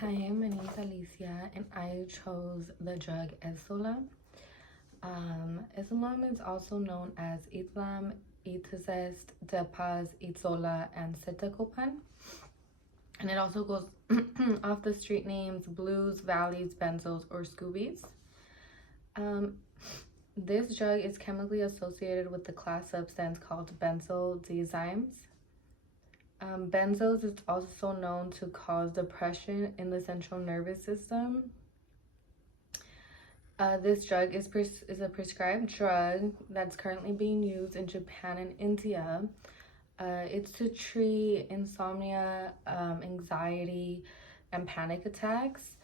Hi, my name is Alicia and I chose the drug Etizolam. Etizolam is also known as Etizolam, Etizest, Depaz, Etzola, and Cetacopan. And it also goes off the street names Blues, Valleys, Benzos, or Scoobies. This drug is chemically associated with the class substance called benzodiazepine's. Benzos is also known to cause depression in the central nervous system. This drug is a prescribed drug that's currently being used in Japan and India. It's to treat insomnia, anxiety, and panic attacks,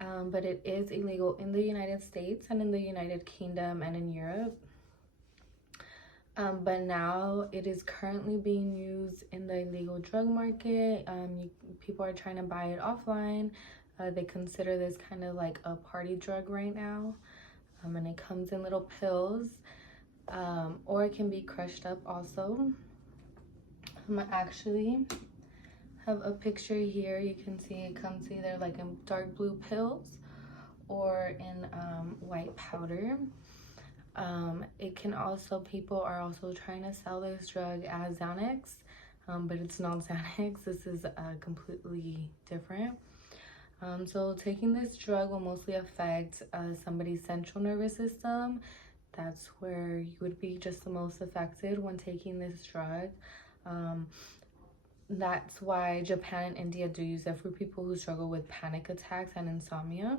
but it is illegal in the United States and in the United Kingdom and in Europe. But now it is currently being used in the illegal drug market. People are trying to buy it offline. They consider this kind of like a party drug right now. And it comes in little pills, or it can be crushed up also. I actually have a picture here. You can see it comes either like in dark blue pills or in white powder. It can also, people are also trying to sell this drug as Xanax, but it's not Xanax. This is completely different. So taking this drug will mostly affect somebody's central nervous system. That's where you would be just the most affected when taking this drug. That's why Japan and India do use it for people who struggle with panic attacks and insomnia.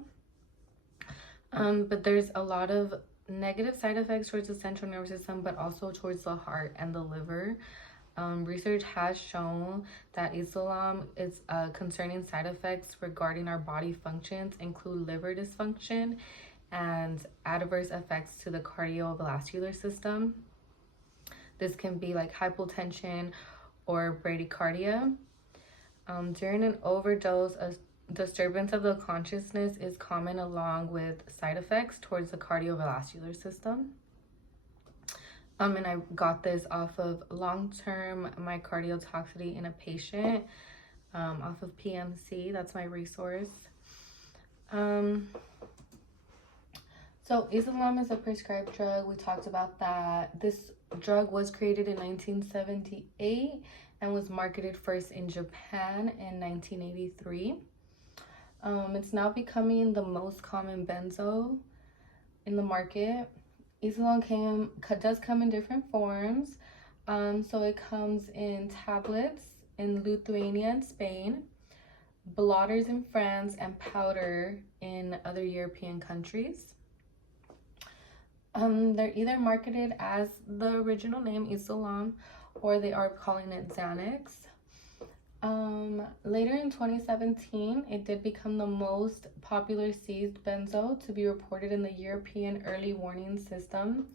But there's a lot of negative side effects towards the central nervous system, but also towards the heart and the liver. Research has shown that Etizolam is concerning side effects regarding our body functions include liver dysfunction and adverse effects to the cardiovascular system. This can be like hypotension or bradycardia. During an overdose, a disturbance of the consciousness is common along with side effects towards the cardiovascular system. And I got this off of long-term myocardial toxicity in a patient, off of PMC. That's my resource. So Etizolam is a prescribed drug. We talked about that. This drug was created in 1978 and was marketed first in Japan in 1983. It's now becoming the most common benzo in the market. Etizolam does come in different forms. So it comes in tablets in Lithuania and Spain, blotters in France, and powder in other European countries. They're either marketed as the original name Etizolam, or they are calling it Xanax. Later in 2017, it did become the most popular seized benzo to be reported in the European early warning system.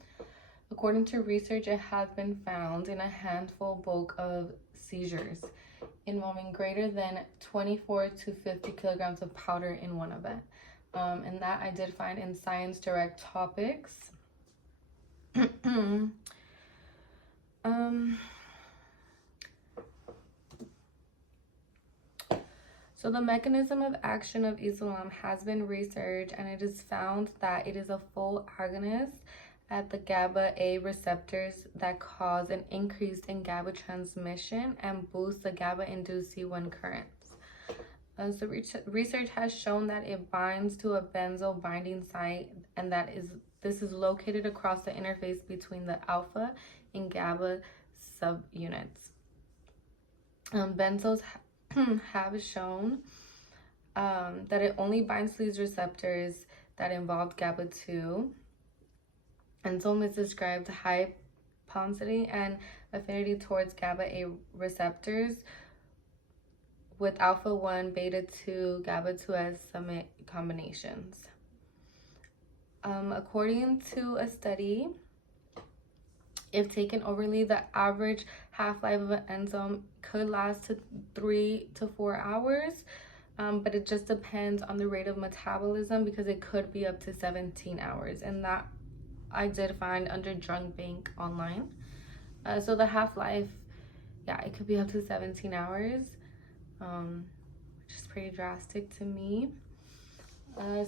According to research, it has been found in a handful bulk of seizures involving greater than 24 to 50 kilograms of powder in one event. And that I did find in Science Direct Topics. So the mechanism of action of Etizolam has been researched, and it is found that it is a full agonist at the GABA A receptors that cause an increase in GABA transmission and boost the GABA-induced C1 currents. So research has shown that it binds to a benzo binding site, and this is located across the interface between the alpha and GABA subunits. Benzos have shown that it only binds to these receptors that involve GABA2. Enzome is described high potency and affinity towards GABA-A receptors with alpha-1, beta-2, GABA-2 summit combinations. According to a study, if taken orally, the average half-life of an enzyme could last to 3 to 4 hours, but it just depends on the rate of metabolism because it could be up to 17 hours. And that I did find under Drug Bank online. So the half-life, yeah, it could be up to 17 hours. which is pretty drastic to me.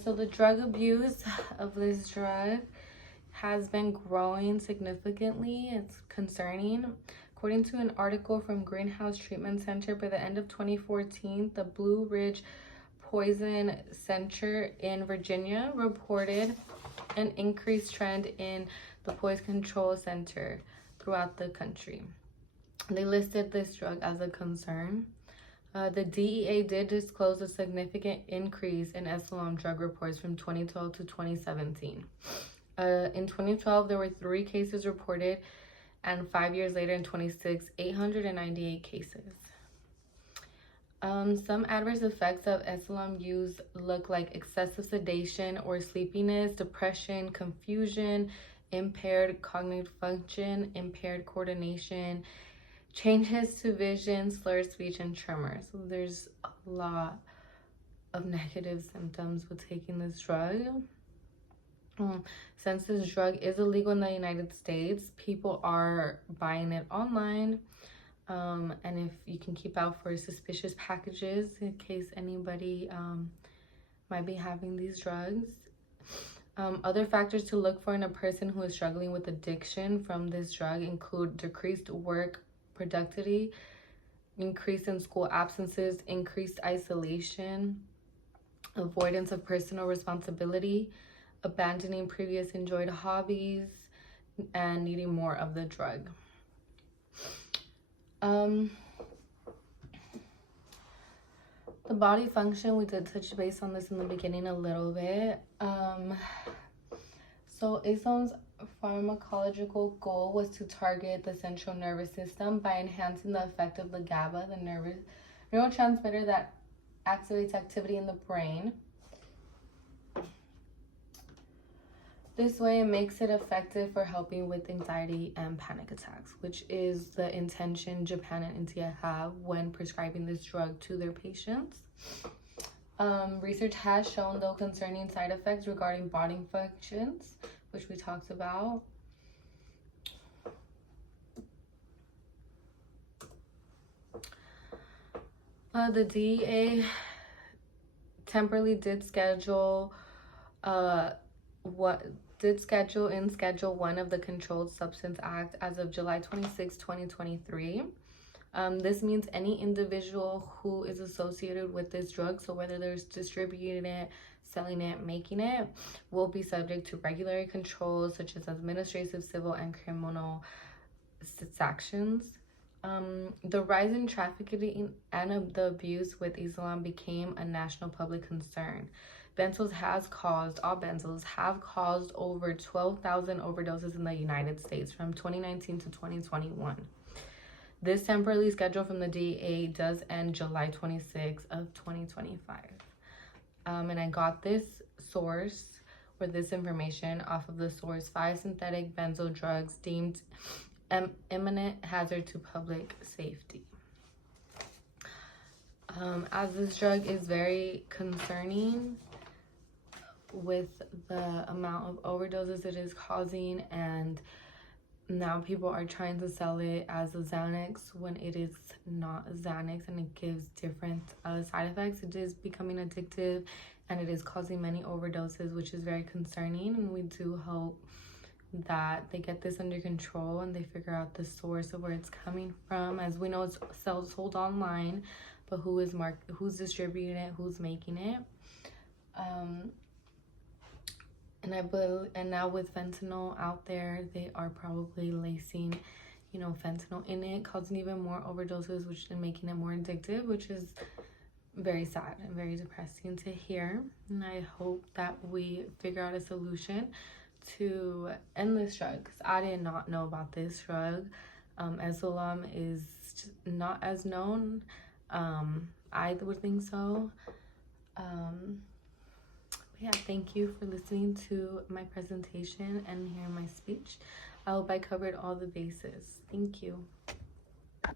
So the drug abuse of this drug has been growing significantly. It's concerning. According to an article from Greenhouse Treatment Center, by the end of 2014, the Blue Ridge Poison Center in Virginia reported an increased trend in the poison control center throughout the country. They listed this drug as a concern. The DEA did disclose a significant increase in Etizolam drug reports from 2012 to 2017. In 2012, there were 3 cases reported, and 5 years later, in 2016, 898 cases. Some adverse effects of Etizolam use look like excessive sedation or sleepiness, depression, confusion, impaired cognitive function, impaired coordination, changes to vision, slurred speech, and tremors. So there's a lot of negative symptoms with taking this drug. Since this drug is illegal in the United States, people are buying it online. And if you can keep out for suspicious packages in case anybody might be having these drugs. Other factors to look for in a person who is struggling with addiction from this drug include decreased work productivity, increase in school absences, increased isolation, avoidance of personal responsibility, abandoning previous enjoyed hobbies, and needing more of the drug. The body function, we did touch base on this in the beginning a little bit. So Etizolam's pharmacological goal was to target the central nervous system by enhancing the effect of the GABA, the neurotransmitter that activates activity in the brain. This way, it makes it effective for helping with anxiety and panic attacks, which is the intention Japan and India have when prescribing this drug to their patients. Research has shown, though, concerning side effects regarding body functions, which we talked about. The DEA temporarily did schedule in Schedule 1 of the Controlled Substance Act as of July 26, 2023. This means any individual who is associated with this drug, so whether they're distributing it, selling it, making it, will be subject to regulatory controls such as administrative, civil, and criminal sanctions. The rise in trafficking and the abuse with Etizolam became a national public concern. Benzos have caused over 12,000 overdoses in the United States from 2019 to 2021. This temporary schedule from the DEA does end July 26 of 2025. And I got this source or this information off of the source 5 synthetic benzo drugs deemed imminent hazard to public safety. As this drug is very concerning with the amount of overdoses it is causing, and now people are trying to sell it as a Xanax when it is not a Xanax, and it gives different side effects. It is becoming addictive, and it is causing many overdoses, which is very concerning, and we do hope that they get this under control and they figure out the source of where it's coming from. As we know, it's sold online, but who's distributing it, who's making it. And now with fentanyl out there, they are probably lacing, fentanyl in it, causing even more overdoses, which is making it more addictive, which is very sad and very depressing to hear. And I hope that we figure out a solution to end this drug, because I did not know about this drug. Etizolam is not as known. I would think so. Yeah, thank you for listening to my presentation and hearing my speech. I hope I covered all the bases. Thank you.